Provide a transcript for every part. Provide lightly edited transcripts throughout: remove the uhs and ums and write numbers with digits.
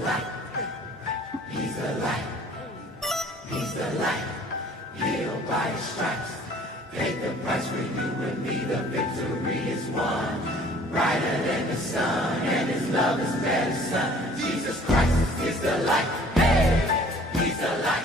light. He's the light. He's the light. Healed by his stripes. Paid the price for you and me. The victory is won. Brighter than the sun, and his love is better, son. Jesus Christ is the light. Hey, he's the light.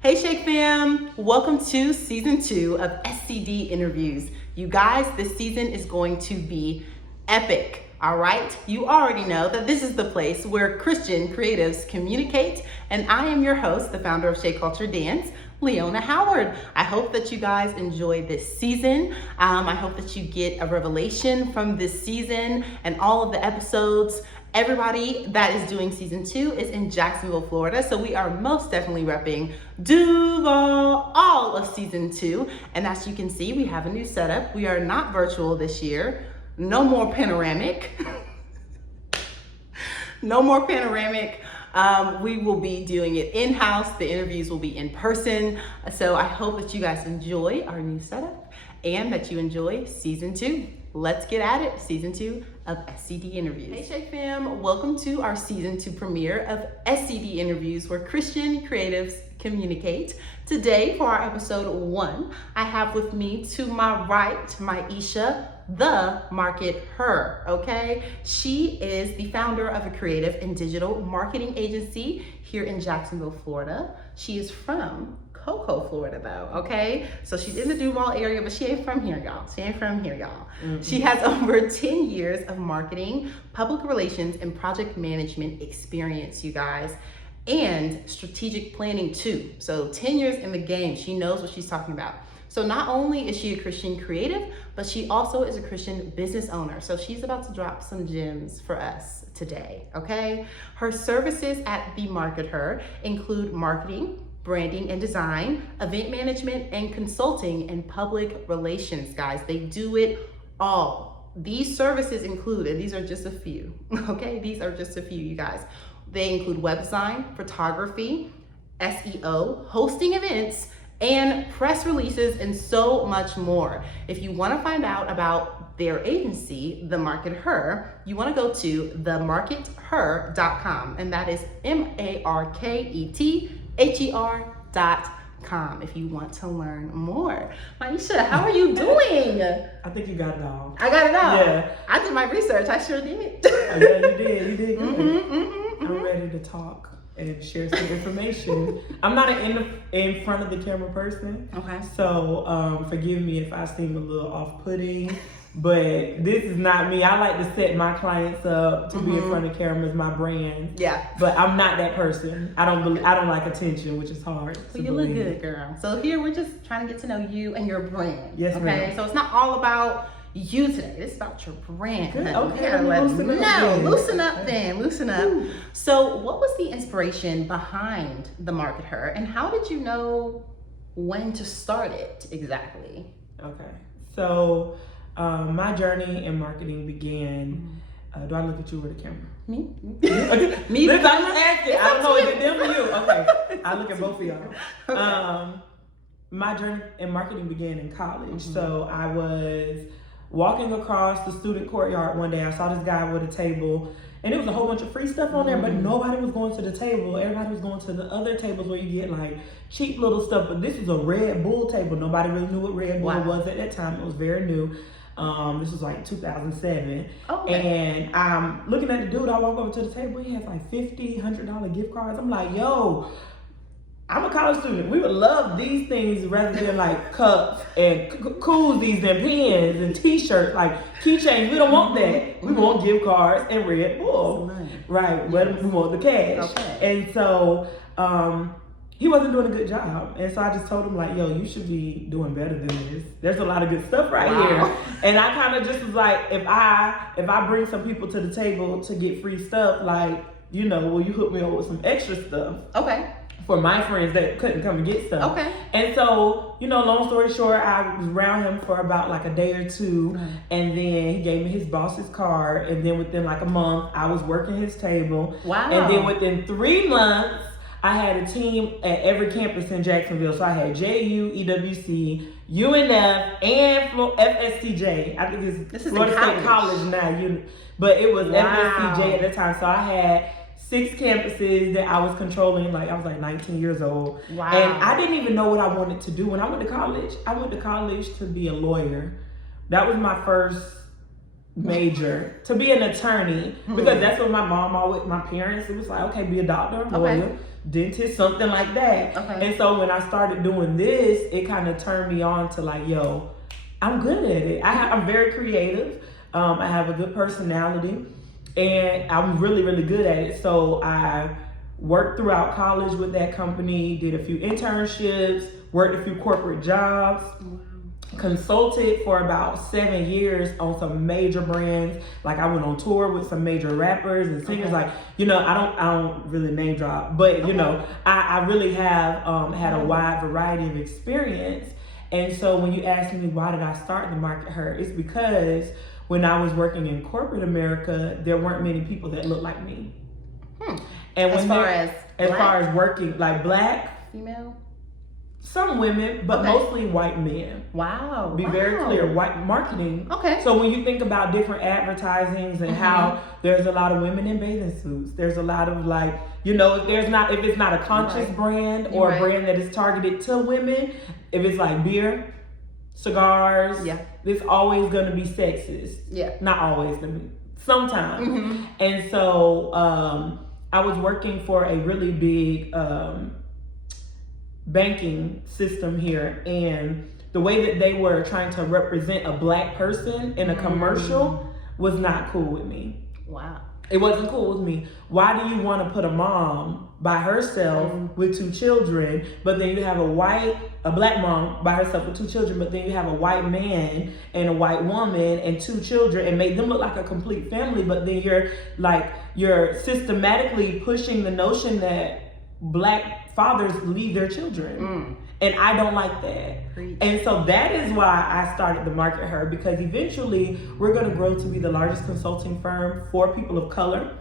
Hey Shake Fam, welcome to season 2 of SCD interviews. You guys, this season is going to be epic, all right? You already know that this is the place where Christian creatives communicate, and I am your host, the founder of Shake Culture Dance, Leona Howard. I hope that you guys enjoy this season. I hope that you get a revelation from this season and all of the episodes. Everybody that is doing season 2 is in Jacksonville, Florida. So we are most definitely repping Duval all of season 2. And as you can see, we have a new setup. We are not virtual this year. No more panoramic. No more panoramic. We will be doing it in-house. The interviews will be in person. So I hope that you guys enjoy our new setup and that you enjoy season 2. Let's get at it. Season 2 of SCD interviews. Hey Shake Fam, welcome to our season 2 premiere of SCD interviews where Christian creatives communicate. Today for our episode 1, I have with me to my right, Myesha, the Market Her, okay? She is the founder of a creative and digital marketing agency here in Jacksonville, Florida. She is from Cocoa, Florida though, okay? So she's in the Duval area, but she ain't from here, y'all. She ain't from here, y'all. Mm-hmm. She has over 10 years of marketing, public relations, and project management experience, you guys, and strategic planning too. So 10 years in the game, she knows what she's talking about. So not only is she a Christian creative, but she also is a Christian business owner. So she's about to drop some gems for us today, okay? Her services at The Market Her include marketing, branding and design, event management, and consulting and public relations, guys. They do it all. These services include, and these are just a few, okay? These are just a few, you guys. They include web design, photography, SEO, hosting events, and press releases, and so much more. If you wanna find out about their agency, The Market Her, you wanna go to themarkether.com, and that is MARKETHER.com if you want to learn more. Myesha, how are you doing? I think you got it all. I got it all? Yeah. I did my research, I sure did. Oh, yeah, you did. You did good. Mm-hmm. I'm ready to talk and share some information. I'm not an in front of the camera person. Okay. So forgive me if I seem a little off-putting, but this is not me. I like to set my clients up to be in front of cameras, my brand. Yeah. But I'm not that person. I don't like attention, which is hard. Well, you look good, girl. So here we're just trying to get to know you and your brand. Yes, okay? ma'am. So it's not all about you today. This is about your brand. Good. Honey. Okay, Loosen up then. Loosen up. Ooh. So what was the inspiration behind The Market Her, and how did you know when to start it exactly? Okay. So my journey in marketing began. Do I look at you or the camera? Me? Okay. Me? I'm asking. I don't know if it's them or you. Okay. I look at both of y'all. Okay. My journey in marketing began in college. So I was walking across the student courtyard one day. I saw this guy with a table, and there was a whole bunch of free stuff on there, but nobody was going to the table. Everybody was going to the other tables where you get like cheap little stuff. But this was a Red Bull table. Nobody really knew what Red Bull was at that time. It was very new. This was like 2007. Okay. And I'm looking at the dude. I walk over to the table. He has like $50, $100 gift cards. I'm like, yo, I'm a college student. We would love these things rather than like cups and koozies and pens and t-shirts, like keychains. We don't want that. We want gift cards and Red Bull. Right. Yes. We want the cash. Okay. And so he wasn't doing a good job. And so I just told him like, yo, you should be doing better than this. There's a lot of good stuff right here. And I kind of just was like, if I bring some people to the table to get free stuff, like, you know, will you hook me up with some extra stuff? Okay. For my friends that couldn't come and get stuff. Okay. And so, you know, long story short, I was around him for about like a day or two. And then he gave me his boss's card. And then within like a month, I was working his table. Wow. And then within 3 months, I had a team at every campus in Jacksonville. So I had JU, EWC, UNF, and FSCJ. I think it's Florida State College now. But it was FSCJ at the time. So I had 6 campuses that I was controlling. Like I was like 19 years old. Wow. And I didn't even know what I wanted to do. When I went to college to be a lawyer. That was my first major, to be an attorney, because that's what my parents, it was like, okay, be a doctor, lawyer, dentist, something like that. Okay. And so when I started doing this, it kind of turned me on to like, yo, I'm good at it. I'm very creative. I have a good personality, and I'm really, really good at it. So I worked throughout college with that company, did a few internships, worked a few corporate jobs, consulted for about 7 years on some major brands. Like I went on tour with some major rappers and singers. Like, you know, I don't really name drop, but you know, I really have had a wide variety of experience. And so when you ask me why did I start to market her, it's because when I was working in corporate America, there weren't many people that looked like me. And as far as working, like black, female, some women, but mostly white men. Wow. Be very clear, white marketing. Okay. So when you think about different advertisings and how there's a lot of women in bathing suits, there's a lot of like, you know, if it's not a conscious brand or a brand that is targeted to women, if it's like beer, cigars, it's always gonna be sexist. Yeah. Not always gonna be, sometimes. And so I was working for a really big banking system here, and the way that they were trying to represent a black person in a commercial was not cool with me. Wow. It wasn't cool with me. Why do you want to put a mom by herself with 2 children, but then you have a black mom by herself with 2 children, but then you have a white man and a white woman and 2 children and make them look like a complete family, but then you're systematically pushing the notion that black fathers leave their children. And I don't like that. Preach. And so that is why I started to market her, because eventually we're going to grow to be the largest consulting firm for people of color.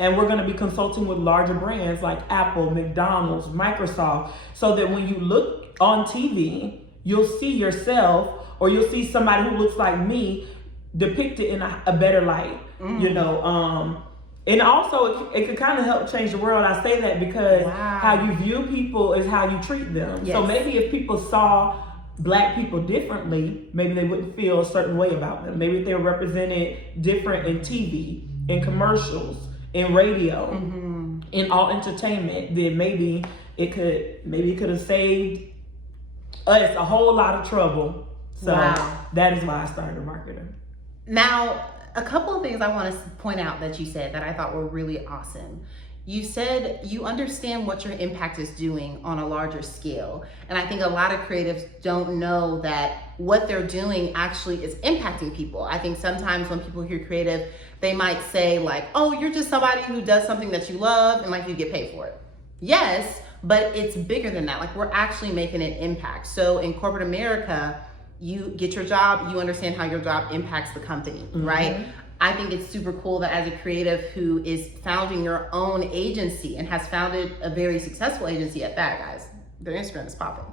And we're going to be consulting with larger brands like Apple, McDonald's, Microsoft, so that when you look on TV, you'll see yourself, or you'll see somebody who looks like me depicted in a better light, you know. And also, it could kind of help change the world. I say that because how you view people is how you treat them. Yes. So maybe if people saw black people differently, maybe they wouldn't feel a certain way about them. Maybe if they were represented different in TV, in commercials, in radio, in all entertainment, then maybe it could have saved us a whole lot of trouble. So that is why I started a marketer. Now, a couple of things I want to point out that you said that I thought were really awesome. You said you understand what your impact is doing on a larger scale. And I think a lot of creatives don't know that what they're doing actually is impacting people. I think sometimes when people hear creative, they might say like, oh, you're just somebody who does something that you love and like you get paid for it. Yes, but it's bigger than that. Like we're actually making an impact. So in corporate America, you get your job, you understand how your job impacts the company, right? I think it's super cool that as a creative who is founding your own agency and has founded a very successful agency at that, guys, their Instagram is popping,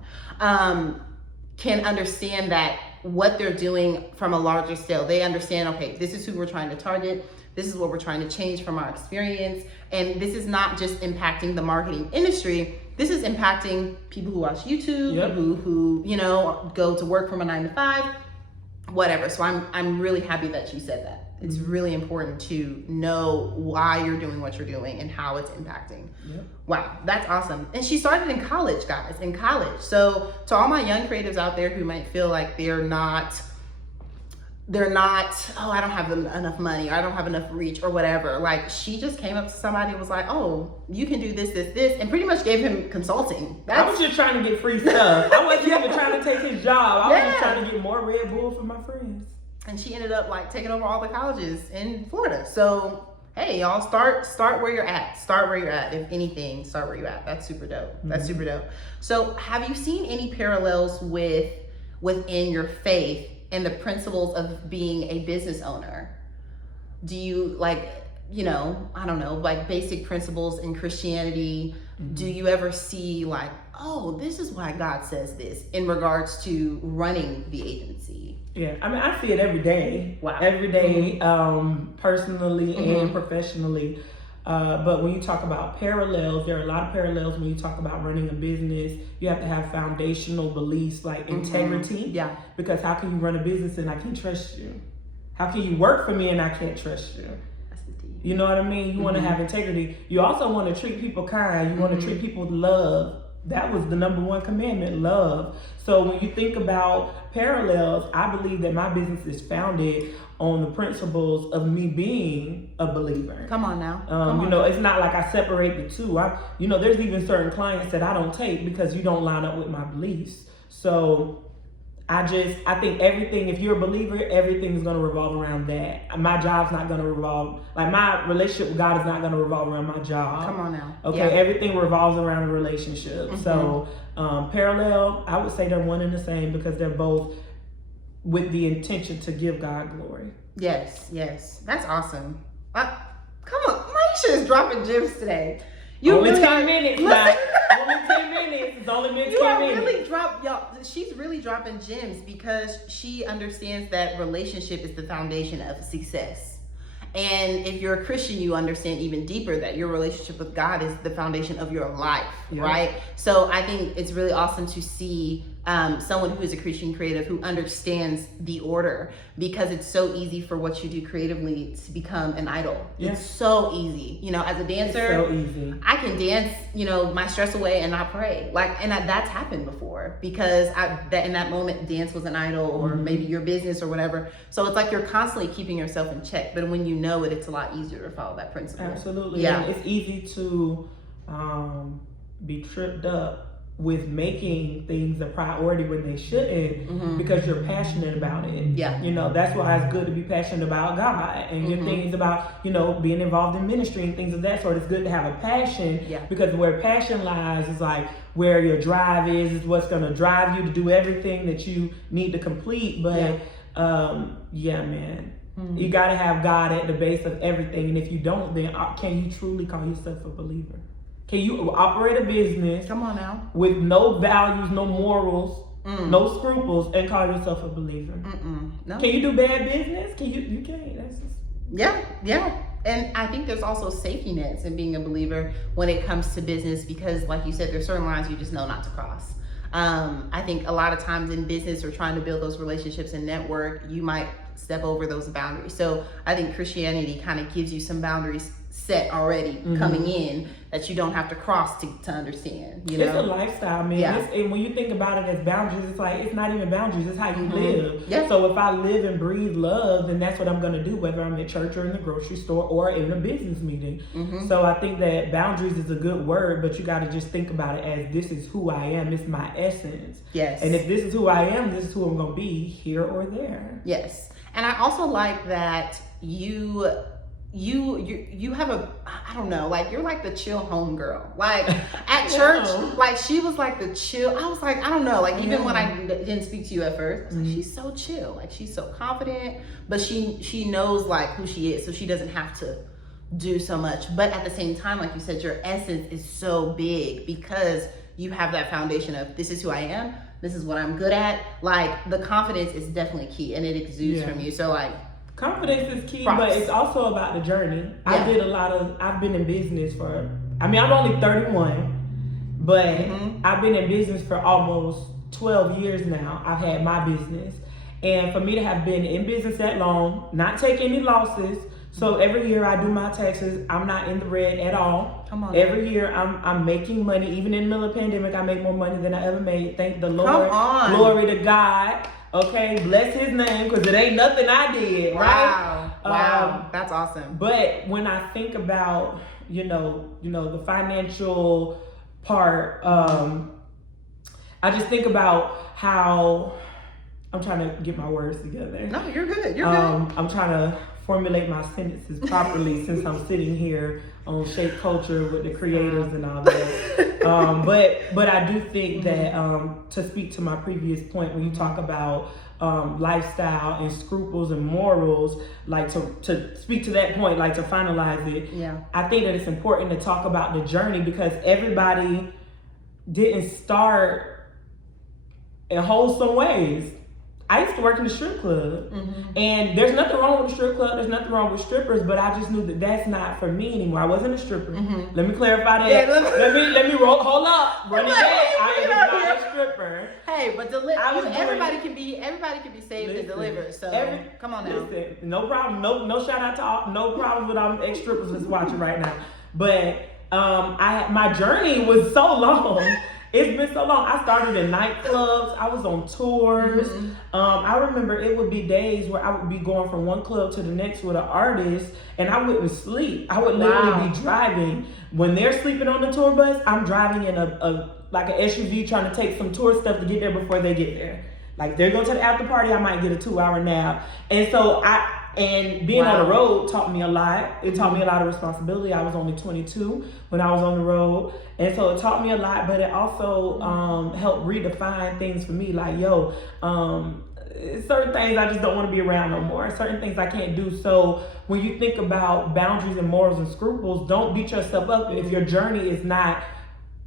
can understand that what they're doing from a larger scale. They understand, okay, this is who we're trying to target. This is what we're trying to change from our experience. And this is not just impacting the marketing industry. This is impacting people who watch YouTube, who you know, go to work from a 9 to 5, whatever. So I'm really happy that you said that. It's really important to know why you're doing what you're doing and how it's impacting. Wow, that's awesome. And she started in college, guys, in college. So to all my young creatives out there who might feel like they're not, oh, I don't have enough money, or I don't have enough reach, or whatever. Like, she just came up to somebody and was like, oh, you can do this, this, this, and pretty much gave him consulting. I was just trying to get free stuff. I wasn't even trying to take his job. I was just trying to get more Red Bull for my friends. And she ended up like taking over all the colleges in Florida. So, hey, y'all, start where you're at. Start where you're at. If anything, start where you're at. That's super dope. That's super dope. So, have you seen any parallels within your faith and the principles of being a business owner? Do you like, you know, I don't know, like basic principles in Christianity? Do you ever see like, oh, this is why God says this in regards to running the agency? Yeah, I mean, I see it every day. Wow. Every day, personally and professionally. But when you talk about parallels, there are a lot of parallels when you talk about running a business. You have to have foundational beliefs like integrity. Yeah. Because how can you run a business and I can't trust you? How can you work for me and I can't trust you? That's the deal. You know what I mean? You want to have integrity. You also want to treat people kind. You want to treat people with love. That was the number one commandment, love. So when you think about parallels, I believe that my business is founded on the principles of me being a believer. Come on now. You know, it's not like I separate the two. You know, there's even certain clients that I don't take because you don't line up with my beliefs. So I think everything, if you're a believer, everything's going to revolve around that. My job's not going to revolve, like my relationship with God is not going to revolve around my job. Come on now. Okay, Yeah. Everything revolves around a relationship. So parallel, I would say they're one and the same because they're both with the intention to give God glory. Yes. That's awesome. Come on, Myesha is dropping gems today. You only really 10 are, minutes listen. now. Only 10 minutes. It's only been 10 You are minutes. really she's really dropping gems because she understands that relationship is the foundation of success. And if you're a Christian, you understand even deeper that your relationship with God is the foundation of your life, right? So I think it's really awesome to see someone who is a Christian creative who understands the order, because it's so easy for what you do creatively to become an idol. Yeah. It's so easy. You know, as a dancer, It's so easy. I can dance, you know, my stress away and not pray. That's happened before because in that moment, dance was an idol, or maybe your business or whatever. So it's like you're constantly keeping yourself in check. But when you know it, it's a lot easier to follow that principle. Absolutely. Yeah. And it's easy to be tripped up with making things a priority when they shouldn't, because you're passionate about it. Yeah. You know, that's why it's good to be passionate about God and your things about, you know, being involved in ministry and things of that sort. It's good to have a passion, because where passion lies is like where your drive is what's going to drive you to do everything that you need to complete. But yeah, man. You got to have God at the base of everything. And if you don't, then can you truly call yourself a believer? Can you operate a business Come on now. with no values, no morals, no scruples, and call yourself a believer? No. Can you do bad business? You can't. That's just... Yeah. And I think there's also safety nets in being a believer when it comes to business, because like you said, there's certain lines you just know not to cross. I think a lot of times in business or trying to build those relationships and network, you might step over those boundaries. So I think Christianity kind of gives you some boundaries set already coming in that you don't have to cross to understand. You know? It's a lifestyle, man. Yeah. And when you think about it as boundaries, it's like, it's not even boundaries, it's how you live. Yeah. So if I live and breathe love, then that's what I'm going to do, whether I'm at church or in the grocery store or in a business meeting. So I think that boundaries is a good word, but you got to just think about it as, this is who I am. It's my essence. Yes. And if this is who I am, this is who I'm going to be, here or there. Yes. And I also like that you have I don't know, like you're like the chill home girl. Like at church, like she was like the chill. I was like, I don't know, like even when I didn't speak to you at first, I was like, she's so chill, like she's so confident, but she knows like who she is, so she doesn't have to do so much. But at the same time, like you said, your essence is so big because you have that foundation of, this is who I am, this is what I'm good at. Like the confidence is definitely key, and it exudes from you. So like, confidence is key, props. but it's also about the journey. I've been in business for, I'm only 31, but I've been in business for almost 12 years now. I've had my business. And for me to have been in business that long, not take any losses. So every year I do my taxes, I'm not in the red at all. Come on. Every year I'm making money. Even in the middle of the pandemic, I made more money than I ever made. Thank the Lord. Come on. Glory to God. Okay, bless his name, because it ain't nothing I did, right? Wow, that's awesome. But when I think about, you know, the financial part, I just think about how, I'm trying to get my words together. No, you're good. You're good. I'm trying to formulate my sentences properly since I'm sitting here on Shape Culture with the creators and all that. But I do think that to speak to my previous point, when you talk about lifestyle and scruples and morals, like to speak to that point, like to finalize it, I think that it's important to talk about the journey, because everybody didn't start in wholesome ways. I used to work in the strip club, and there's nothing wrong with the strip club. There's nothing wrong with strippers, but I just knew that that's not for me anymore. I wasn't a stripper. Let me clarify that. Yeah, let me roll. Hold up, run it back. I was not a stripper. Hey, but everybody can be saved and delivered. So come on now. Listen, no problem. No shout out to all. No problem with all ex strippers that's watching right now. But my journey was so long. It's been so long. I started in nightclubs. I was on tours. I remember it would be days where I would be going from one club to the next with an artist, and I wouldn't sleep. I would literally be driving. When they're sleeping on the tour bus, I'm driving in like an SUV trying to take some tour stuff to get there before they get there. Like they're going to the after party, I might get a 2-hour nap. And so being on the road taught me a lot. It taught me a lot of responsibility. I was only 22 when I was on the road. And so it taught me a lot, but it also helped redefine things for me. Like, certain things I just don't want to be around no more. Certain things I can't do. So when you think about boundaries and morals and scruples, don't beat yourself up if your journey is not,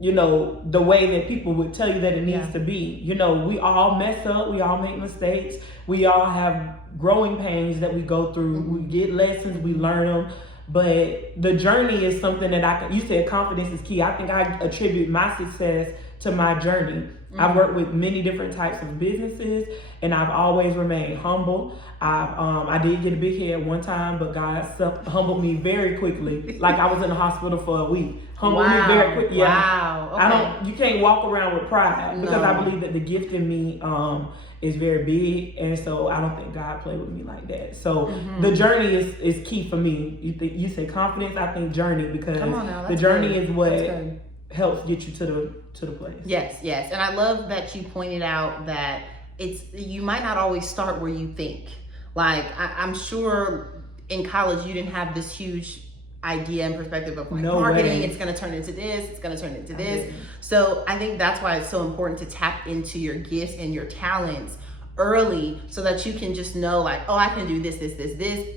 the way that people would tell you that it needs to be. We all mess up. We all make mistakes. We all have growing pains that we go through. We get lessons. We learn them. But the journey is something that you said confidence is key. I think I attribute my success to my journey. I've worked with many different types of businesses, and I've always remained humble. I did get a big head one time, but God humbled me very quickly. Like I was in the hospital for a week. Humbled me very quickly. Yeah. Wow. Okay. You can't walk around with pride because I believe that the gift in me is very big, and so I don't think God played with me like that. So the journey is key for me. You say confidence, I think journey, because the journey is what helps get you to the place. Yes. And I love that you pointed out that you might not always start where you think. Like I'm sure in college you didn't have this huge idea and perspective of marketing. It's going to turn into this. It's going to turn into this. So I think that's why it's so important to tap into your gifts and your talents early, so that you can just know I can do this,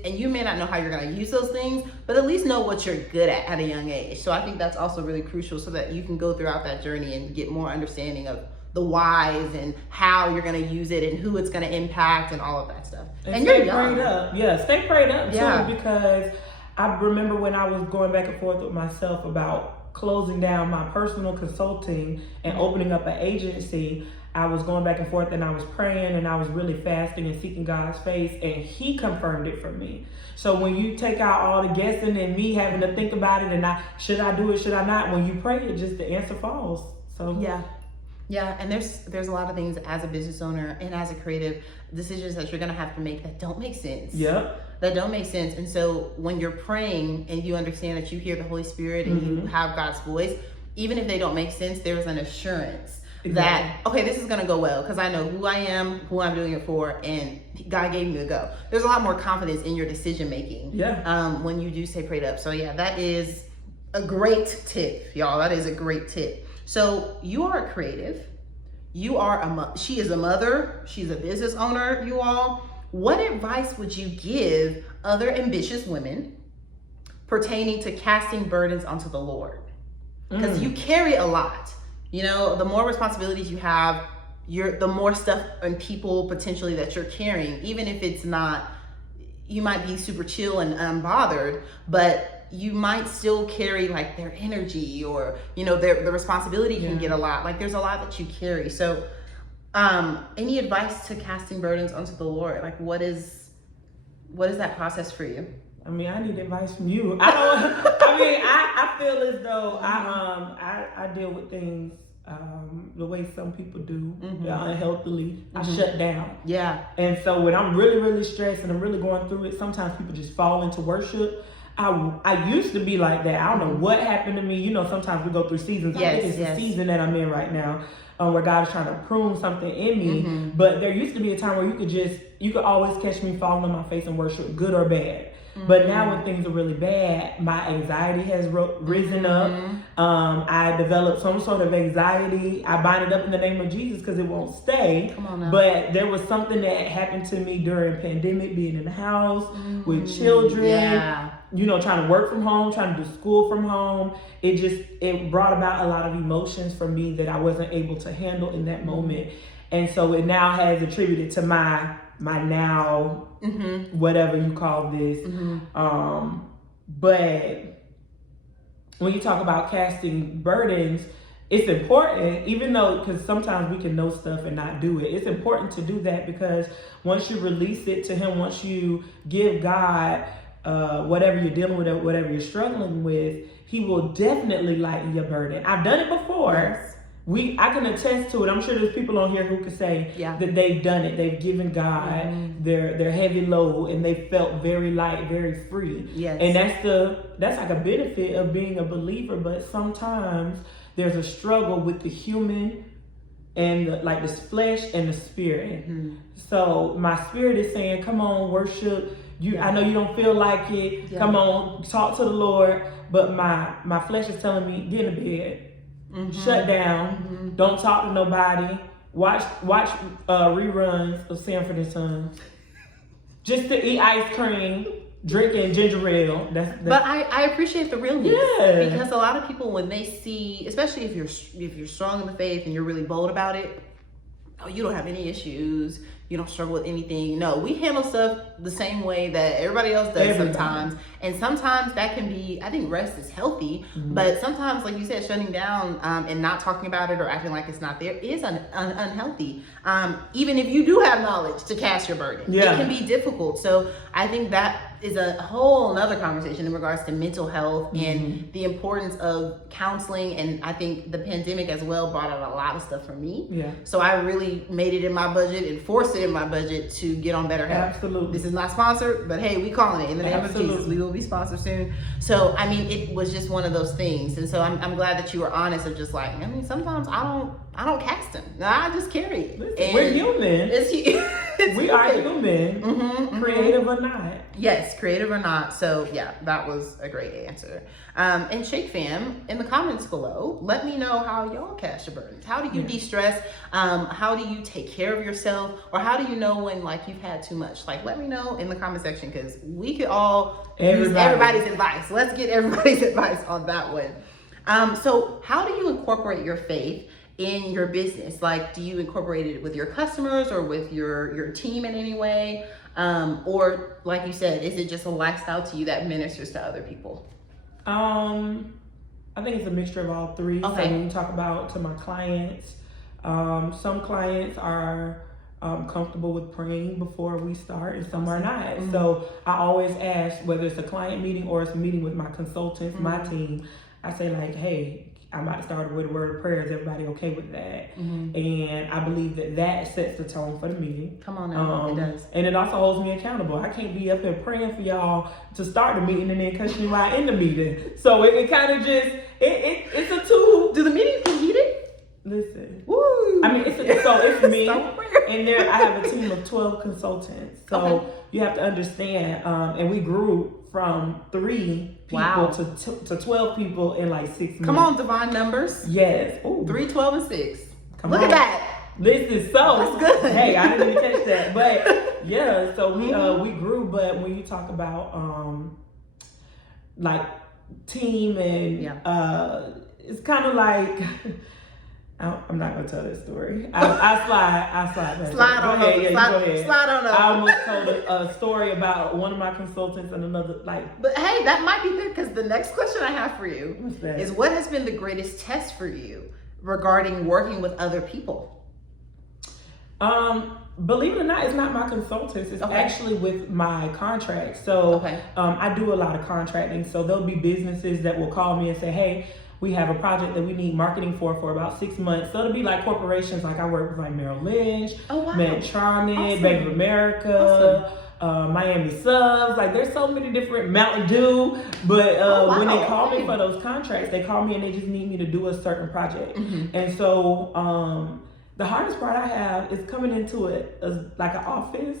and you may not know how you're going to use those things, but at least know what you're good at a young age. So I think that's also really crucial, so that you can go throughout that journey and get more understanding of the whys and how you're going to use it and who it's going to impact and all of that stuff. And you're young. Stay prayed up too, because I remember when I was going back and forth with myself about closing down my personal consulting and opening up an agency. I was going back and forth, and I was praying, and I was really fasting and seeking God's face, and He confirmed it for me. So when you take out all the guessing and me having to think about it, and should I do it, should I not? When you pray, the answer falls. So yeah, and there's a lot of things as a business owner and as a creative, decisions that you're gonna have to make that don't make sense. That don't make sense. And so when you're praying and you understand that you hear the Holy Spirit and you have God's voice, even if they don't make sense, there's an assurance that, okay, this is going to go well because I know who I am, who I'm doing it for, and God gave me the go. There's a lot more confidence in your decision making when you do stay prayed up. So that is a great tip, y'all. That is a great tip. So you are a creative. She is a mother. She's a business owner, you all. What advice would you give other ambitious women pertaining to casting burdens onto the Lord? Because you carry a lot. The more responsibilities you have, the more stuff and people potentially that you're carrying, even if it's not, you might be super chill and unbothered, but you might still carry their energy, or, the responsibility can get a lot. There's a lot that you carry. So any advice to casting burdens onto the Lord? What is that process for you? I need advice from you. I feel as though I deal with things the way some people do, unhealthily. I shut down. And so when I'm really, really stressed and I'm really going through it, sometimes people just fall into worship. I used to be like that. I don't know what happened to me. Sometimes we go through seasons. I think it's the season that I'm in right now, where God is trying to prune something in me. But there used to be a time where you could always catch me falling on my face in worship, good or bad. But now when things are really bad, my anxiety has risen up. I developed some sort of anxiety. I bind it up in the name of Jesus because it won't stay. Come on now. But there was something that happened to me during pandemic, being in the house with children, trying to work from home, trying to do school from home. It brought about a lot of emotions for me that I wasn't able to handle in that moment. And so it now has attributed to my now, whatever you call this. But when you talk about casting burdens, it's important, even though, because sometimes we can know stuff and not do it. It's important to do that, because once you release it to him, once you give God whatever you're dealing with, or whatever you're struggling with, he will definitely lighten your burden. I've done it before. Yes. I can attest to it. I'm sure there's people on here who can say that they've done it. They've given God their heavy load, and they felt very light, very free. Yes. And that's like a benefit of being a believer. But sometimes there's a struggle with the human and the flesh and the spirit. So my spirit is saying, come on, worship. I know you don't feel like it. Come on, talk to the Lord. But my flesh is telling me, get in the bed. Shut down. Don't talk to nobody. Watch reruns of Sanford and Son. Just to eat ice cream, drinking ginger ale. But I appreciate the realness, because a lot of people, when they see, especially if you're strong in the faith and you're really bold about it, oh, you don't have any issues, you don't struggle with anything. No, we handle stuff the same way that everybody else does sometimes. And sometimes that can be, I think rest is healthy, but sometimes, like you said, shutting down and not talking about it or acting like it's not there is unhealthy. Even if you do have knowledge to cast your burden, it can be difficult. So I think that is a whole nother conversation in regards to mental health and the importance of counseling. And I think the pandemic as well brought out a lot of stuff for me. So I really made it in my budget and forced it in my budget to get on Better Health. Absolutely. This is not sponsored, but hey, we calling it in the name of Jesus. We will be sponsored soon. So I mean, it was just one of those things. And so I'm glad that you were honest of just like, I mean, sometimes I don't cast them. I just carry it. Listen, we're human. We are human, creative or not. Yes, creative or not. So yeah, that was a great answer. And Shake Fam, in the comments below, let me know how y'all cast your burdens. How do you de-stress? How do you take care of yourself? Or how do you know when like you've had too much? Like, let me know in the comment section, because we could all use everybody's advice. Let's get everybody's advice on that one. So how do you incorporate your faith in your business? Like, do you incorporate it with your customers or with your team in any way? Or like you said, is it just a lifestyle to you that ministers to other people? I think it's a mixture of all three. So when we talk about to my clients, some clients are comfortable with praying before we start, and some are not. So I always ask, whether it's a client meeting or it's a meeting with my consultants, my team, I say like, hey, I'm about to start with a word of prayer. Is everybody okay with that? And I believe that sets the tone for the meeting. Come on now, it does. And it also holds me accountable. I can't be up here praying for y'all to start the meeting and then cussing you out in the meeting. So it kind of just, it's a tool. Do the meetings get heated? Listen. Woo! I mean, it's me. And there, I have a team of 12 consultants. So you have to understand, and we grew from 3 people to 12 people in like 6 months. Come on, divine numbers. Yes. Ooh. 3, 12, and 6. Look on. at that. This is so. That's good. Hey, I didn't even catch that. But yeah, so we grew. But when you talk about like team and it's kind of like, I'm not gonna tell that story. I slide. Slide on over. Slide on over. I almost told a story about one of my consultants and another But hey, that might be good, because the next question I have for you is, what has been the greatest test for you regarding working with other people? Believe it or not, it's not my consultants. It's actually with my contracts. So I do a lot of contracting. So there'll be businesses that will call me and say, hey, we have a project that we need marketing for about 6 months. So it'll be like corporations, like I work with like Merrill Lynch, Medtronic, Bank of America, Miami Subs. Like there's so many different, Mountain Dew. But when they call me for those contracts, they call me and they just need me to do a certain project. And so the hardest part I have is coming into it as like an office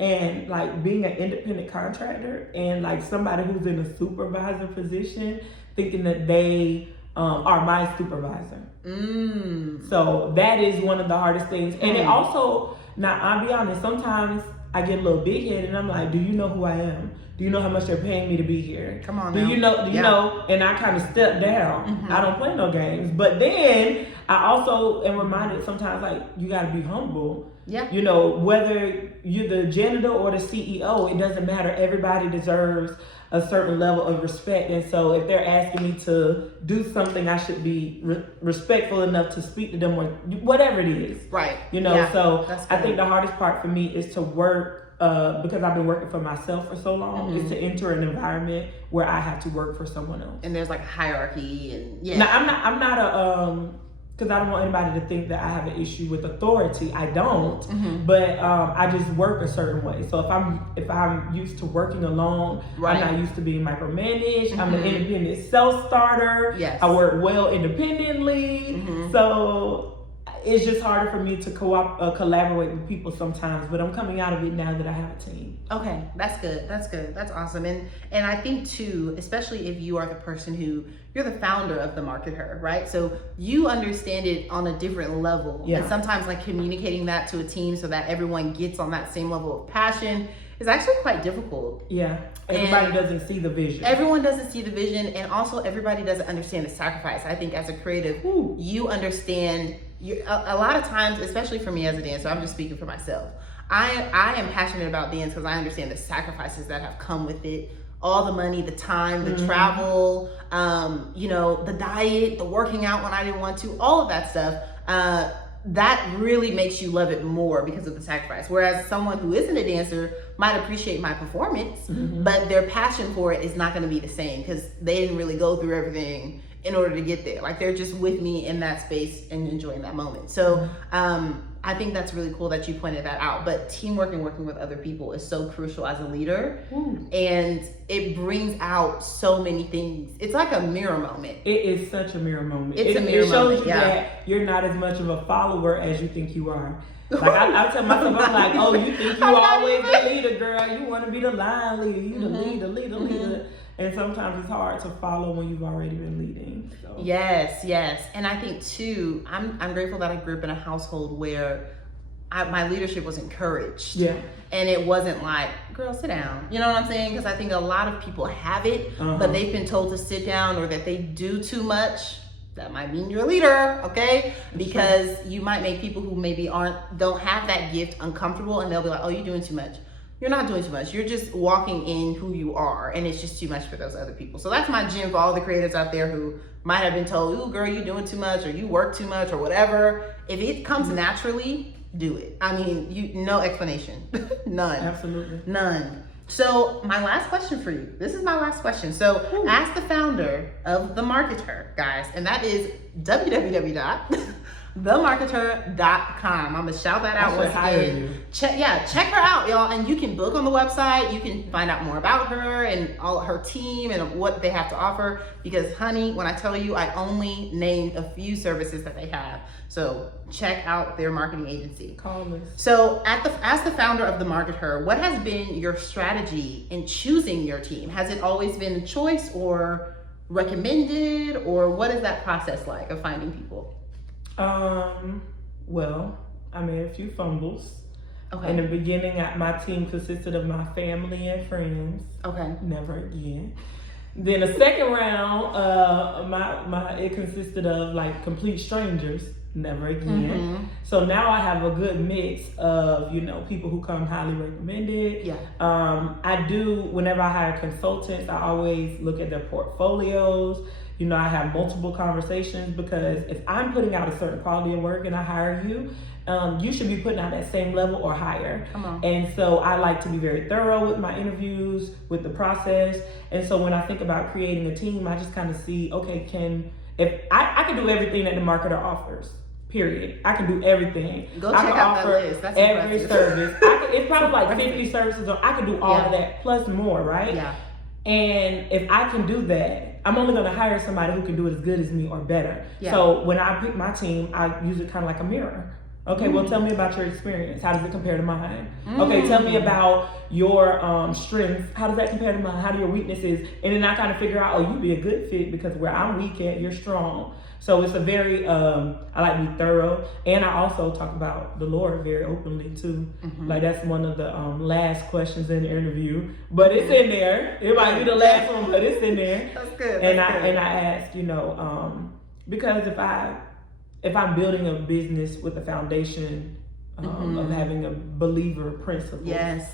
and like being an independent contractor and like somebody who's in a supervisor position, thinking that they are my supervisor. So that is one of the hardest things. And it also, now I'll be honest, sometimes I get a little big headed and I'm like, do you know who I am? Do you know how much they're paying me to be here? Come on Do now. you know? And I kind of step down. I don't play no games. But then I also am reminded sometimes, like, you got to be humble. Yeah. You know, whether you're the janitor or the CEO, it doesn't matter. Everybody deserves a certain level of respect. And so if they're asking me to do something, I should be respectful enough to speak to them or whatever it is. Right. You know, Yeah, so that's I good. think the hardest part for me is to work, because I've been working for myself for so long, is to enter an environment where I have to work for someone else. And there's like a hierarchy and Now, I'm not a, because I don't want anybody to think that I have an issue with authority. I don't, but I just work a certain way. So if I'm used to working alone, Right. I'm not used to being micromanaged. I'm an independent self-starter. Yes. I work well independently. So it's just harder for me to collaborate with people sometimes. But I'm coming out of it now that I have a team. Okay, that's good. That's good. That's awesome. And I think too, especially if you are the person who you're the founder of the marketer, right? So you understand it on a different level. Yeah. And sometimes like communicating that to a team so that everyone gets on that same level of passion is actually quite difficult. Yeah. Everybody doesn't see the vision. Everyone doesn't see the vision, and also everybody doesn't understand the sacrifice. I think as a creative, you understand. A lot of times, especially for me as a dancer, I'm just speaking for myself. I am passionate about dance because I understand the sacrifices that have come with it. All the money, the time, the travel, the diet, the working out when I didn't want to, all of that stuff. That really makes you love it more because of the sacrifice. Whereas someone who isn't a dancer might appreciate my performance, but their passion for it is not going to be the same because they didn't really go through everything in order to get there. Like they're just with me in that space and enjoying that moment. So I think that's really cool that you pointed that out. But teamwork and working with other people is so crucial as a leader. And it brings out so many things. It's like a mirror moment. It is such a mirror moment. It's a mirror moment. It shows you that you're not as much of a follower as you think you are. Like I tell myself, I'm like, oh, you think you always the leader, girl. You want to be the line leader. You the leader. And sometimes it's hard to follow when you've already been leading. So. Yes. And I think too, I'm grateful that I grew up in a household where my leadership was encouraged. Yeah. And it wasn't like, girl, sit down. You know what I'm saying? Because I think a lot of people have it, but they've been told to sit down or that they do too much. That might mean you're a leader, okay? Because you might make people who maybe don't have that gift uncomfortable, and they'll be like, oh, you're doing too much. You're not doing too much. You're just walking in who you are, and it's just too much for those other people. So that's my gem for all the creators out there who might have been told, ooh, girl, you're doing too much, or you work too much, or whatever. If it comes naturally, do it. I mean, no explanation. None. Absolutely. None. So my last question for you. This is my last question. So as the founder of The Marketer, guys, and that is www.themarketer.com. I'm gonna shout that out once again. Check her out, y'all, and you can book on the website. You can find out more about her and all her team and what they have to offer. Because, honey, when I tell you, I only named a few services that they have. So check out their marketing agency. Call us. So as the founder of The Marketer, what has been your strategy in choosing your team? Has it always been a choice or recommended, or what is that process like of finding people? Well, I made a few fumbles. Okay. In the beginning, my team consisted of my family and friends. Okay. Never again. Then the second round, it consisted of like complete strangers. Never again. So now I have a good mix of, people who come highly recommended. Yeah. I do, whenever I hire consultants, I always look at their portfolios. I have multiple conversations because if I'm putting out a certain quality of work and I hire you, you should be putting out that same level or higher. Come on. And so I like to be very thorough with my interviews, with the process. And so when I think about creating a team, I just kind of see, okay, if I can do everything that the marketer offers. Period. I can do everything. Go I check can out offer that list. That's every impressive. service. It's probably like 50 services. I can do all of that plus more, right? Yeah. And if I can do that, I'm only going to hire somebody who can do it as good as me or better. Yeah. So when I pick my team, I use it kind of like a mirror. Okay, well, tell me about your experience. How does it compare to mine? Okay, tell me about your strengths. How does that compare to mine? How do your weaknesses? And then I kind of figure out, oh, you'd be a good fit because where I'm weak at, you're strong. So it's a very, I like to be thorough. And I also talk about the Lord very openly too. Like that's one of the last questions in the interview. But it's in there. It might be the last one, but it's in there. That's good. And I ask, you know, because if I'm building a business with a foundation of having a believer principle, yes,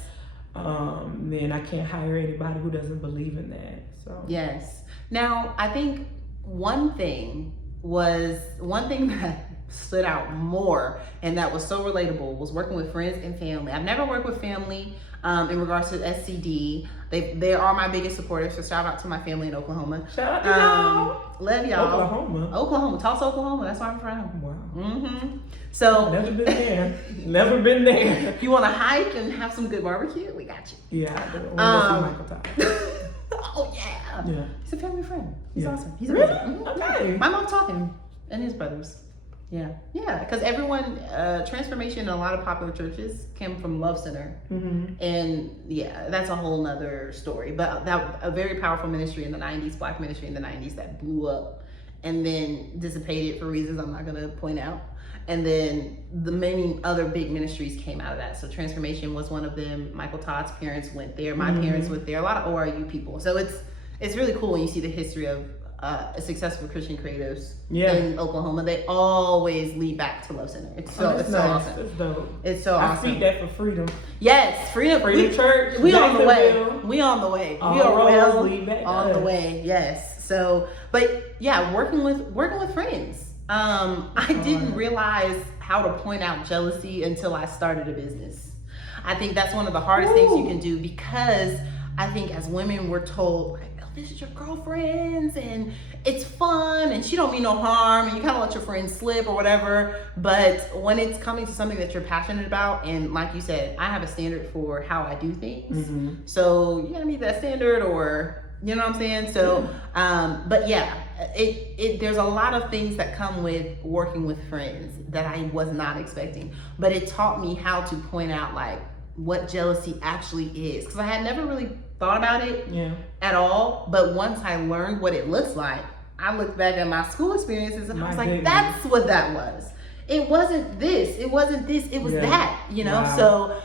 then I can't hire anybody who doesn't believe in that. So yes. Now, I think one thing that stood out more and that was so relatable was working with friends and family. I've never worked with family in regards to SCD. They are my biggest supporters, so shout out to my family in Oklahoma. Shout out to y'all. Love y'all. Oklahoma, Tulsa, Oklahoma. That's where I'm from. Wow. So never been there. Never been there. If you want to hike and have some good barbecue, we got you. Yeah, I do. Michael Todd. Oh yeah. Yeah. He's a family friend. He's awesome. He's really amazing. okay. My mom taught him and his brothers. Yeah, because everyone, transformation in a lot of popular churches came from Love Center. And yeah, that's a whole nother story. But that a very powerful ministry in the 90s, Black ministry in the 90s that blew up and then dissipated for reasons I'm not going to point out. And then the many other big ministries came out of that. So Transformation was one of them. Michael Todd's parents went there. My parents went there. A lot of ORU people. So it's really cool when you see the history of successful Christian creatives in Oklahoma. They always lead back to Love Center. It's so nice. awesome. It's dope. It's so awesome. I speak that for freedom. Yes, freedom church. We on the way. We on the way. All we are well lead back on the way. Yes. So, but yeah, working with friends. I didn't realize how to point out jealousy until I started a business. I think that's one of the hardest things you can do, because I think as women we're told, like, oh, this is your girlfriend's and it's fun and she don't mean no harm, and you kind of let your friends slip or whatever. But when it's coming to something that you're passionate about, and like you said, I have a standard for how I do things. So you gotta meet that standard, or you know what I'm saying? So, but yeah, there's a lot of things that come with working with friends that I was not expecting, but it taught me how to point out like what jealousy actually is, because I had never really thought about it at all. But once I learned what it looks like, I looked back at my school experiences and I was like, that's what that was. It wasn't this, it wasn't this, it was that, you know? Wow. So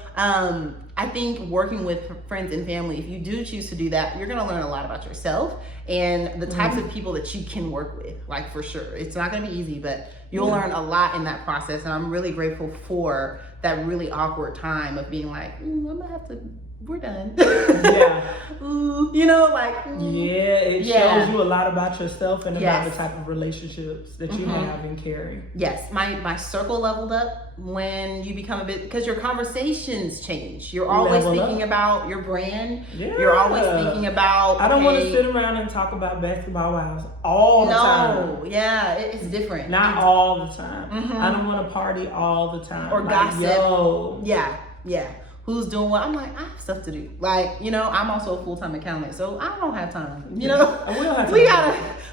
I think working with friends and family, if you do choose to do that, you're gonna learn a lot about yourself and the types of people that you can work with, like for sure. It's not gonna be easy, but you'll learn a lot in that process. And I'm really grateful for that really awkward time of being like, I'm gonna have to, we're done. You know, like. It shows you a lot about yourself and about the type of relationships that you have and carry. Yes, my circle leveled up when you become a bit, because your conversations change. You're always thinking about your brand. You're always thinking about. I don't want to sit around and talk about basketball wives all the time. No, it's different. Not all the time. I don't want to party all the time. Or like, gossip. Yeah. Who's doing what? I'm like, I have stuff to do. Like, you know, I'm also a full-time accountant, so I don't have time. You know,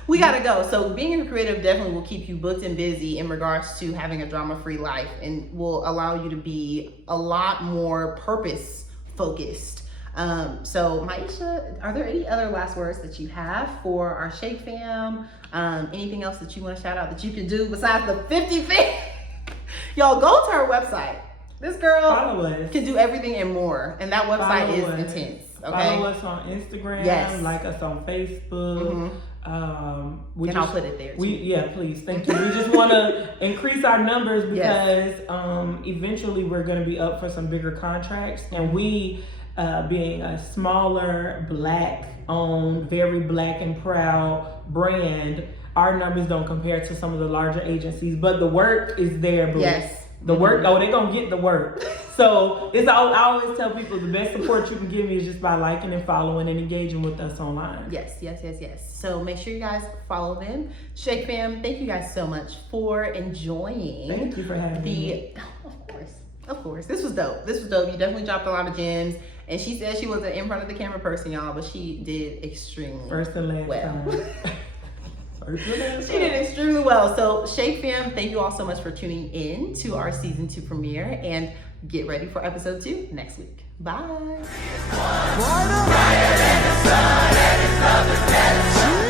we gotta go. So being a creative definitely will keep you booked and busy in regards to having a drama-free life, and will allow you to be a lot more purpose-focused. So Myesha, are there any other last words that you have for our Shake fam? Anything else that you want to shout out that you can do besides the 50 things? Y'all go to her website. This girl can do everything and more, and that website is intense. Okay. Follow us on Instagram. Like us on Facebook. And I'll put it there too. Please, thank you. We just want to increase our numbers because eventually we're going to be up for some bigger contracts, and we, being a smaller, Black-owned, very Black and proud brand, our numbers don't compare to some of the larger agencies, but the work is there. The work, they're gonna get the work. So I always tell people the best support you can give me is just by liking and following and engaging with us online. Yes. So make sure you guys follow them. Shake fam, thank you guys so much for enjoying. Thank you for having me. Of course. This was dope. You definitely dropped a lot of gems. And she said she wasn't in front of the camera person, y'all, but she did extremely First and last time. She did extremely well. So Shake Fam, thank you all so much for tuning in to our season 2 premiere, and get ready for episode 2 next week. Bye. Brighter than the sun and his love is better.